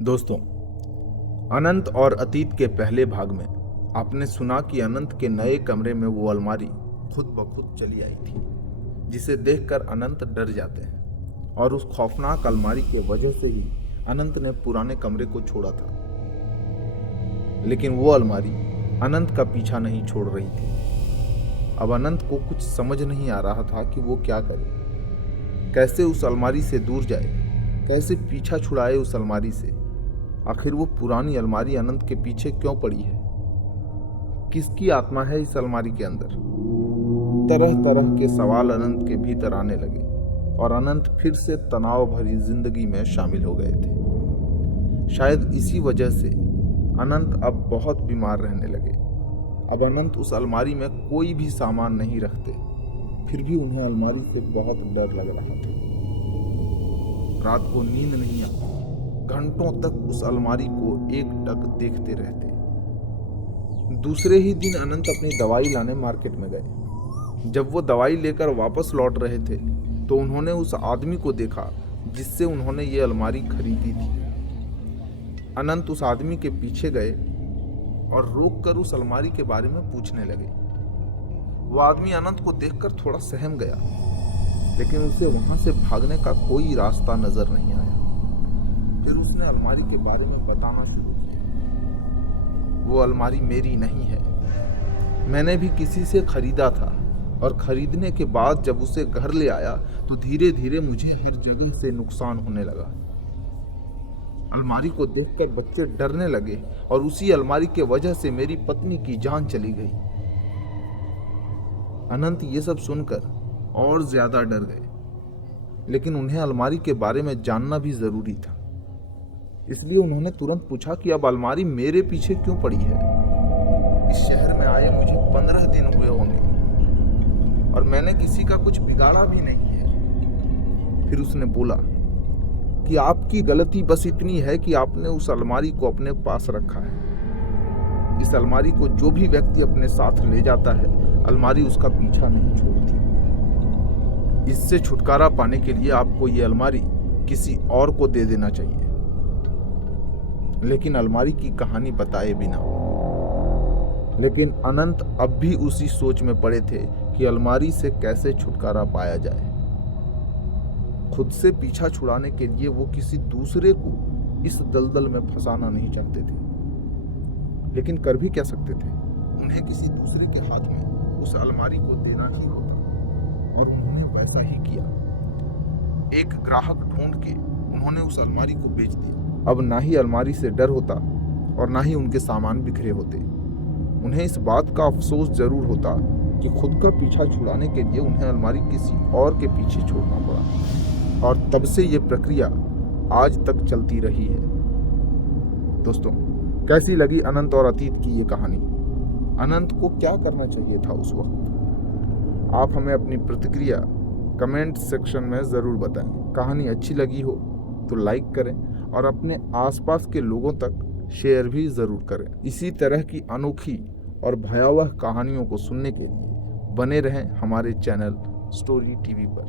दोस्तों, अनंत और अतीत के पहले भाग में आपने सुना कि अनंत के नए कमरे में वो अलमारी खुद ब खुद चली आई थी, जिसे देखकर अनंत डर जाते हैं। और उस खौफनाक अलमारी के वजह से ही अनंत ने पुराने कमरे को छोड़ा था। लेकिन वो अलमारी अनंत का पीछा नहीं छोड़ रही थी। अब अनंत को कुछ समझ नहीं आ रहा था कि वो क्या करे, कैसे उस अलमारी से दूर जाए, कैसे पीछा छुड़ाए उस अलमारी से। आखिर वो पुरानी अलमारी अनंत के पीछे क्यों पड़ी है? किसकी आत्मा है इस अलमारी के अंदर? तरह तरह के सवाल अनंत के भीतर आने लगे और अनंत फिर से तनाव भरी जिंदगी में शामिल हो गए थे। शायद इसी वजह से अनंत अब बहुत बीमार रहने लगे। अब अनंत उस अलमारी में कोई भी सामान नहीं रखते, फिर भी उन्हें अलमारी से बहुत डर लग रहा था। रात को नींद नहीं आती, घंटों तक उस अलमारी को एकटक देखते रहते। दूसरे ही दिन अनंत अपनी दवाई लाने मार्केट में गए। जब वो दवाई लेकर वापस लौट रहे थे तो उन्होंने उस आदमी को देखा जिससे उन्होंने ये अलमारी खरीदी थी। अनंत उस आदमी के पीछे गए और रोककर उस अलमारी के बारे में पूछने लगे। वो आदमी अनंत को देखकर थोड़ा सहम गया, लेकिन उसे वहां से भागने का कोई रास्ता नजर नहीं आया। फिर उसने अलमारी के बारे में बताना शुरू किया। वो अलमारी मेरी नहीं है, मैंने भी किसी से खरीदा था, और खरीदने के बाद जब उसे घर ले आया तो धीरे धीरे मुझे हर जगह से नुकसान होने लगा। अलमारी को देखकर बच्चे डरने लगे और उसी अलमारी के वजह से मेरी पत्नी की जान चली गई। अनंत ये सब सुनकर और ज्यादा डर गए, लेकिन उन्हें अलमारी के बारे में जानना भी जरूरी था। इसलिए उन्होंने तुरंत पूछा कि अब अलमारी मेरे पीछे क्यों पड़ी है? इस शहर में आए मुझे 15 दिन हुए होंगे और मैंने किसी का कुछ बिगाड़ा भी नहीं है। फिर उसने बोला कि आपकी गलती बस इतनी है कि आपने उस अलमारी को अपने पास रखा है। इस अलमारी को जो भी व्यक्ति अपने साथ ले जाता है, अलमारी उसका पीछा नहीं छोड़ती। इससे छुटकारा पाने के लिए आपको ये अलमारी किसी और को दे देना चाहिए। लेकिन अलमारी की कहानी बताए बिना लेकिन अनंत अब भी उसी सोच में पड़े थे कि अलमारी से कैसे छुटकारा पाया जाए। खुद से पीछा छुड़ाने के लिए वो किसी दूसरे को इस दलदल में फंसाना नहीं चाहते थे, लेकिन कर भी क्या सकते थे? उन्हें किसी दूसरे के हाथ में उस अलमारी को देना ही होता, और उन्होंने वैसा ही किया। एक ग्राहक ढूंढ के उन्होंने उस अलमारी को बेच दिया। अब ना ही अलमारी से डर होता और ना ही उनके सामान बिखरे होते। उन्हें इस बात का अफसोस जरूर होता कि खुद का पीछा छुड़ाने के लिए उन्हें अलमारी किसी और के पीछे छोड़ना पड़ा, और तब से ये प्रक्रिया आज तक चलती रही है। दोस्तों, कैसी लगी अनंत और अतीत की ये कहानी? अनंत को क्या करना चाहिए था उस वक्त? आप हमें अपनी प्रतिक्रिया कमेंट सेक्शन में ज़रूर बताएं। कहानी अच्छी लगी हो तो लाइक करें और अपने आसपास के लोगों तक शेयर भी ज़रूर करें। इसी तरह की अनोखी और भयावह कहानियों को सुनने के लिए बने रहें हमारे चैनल स्टोरी टीवी पर।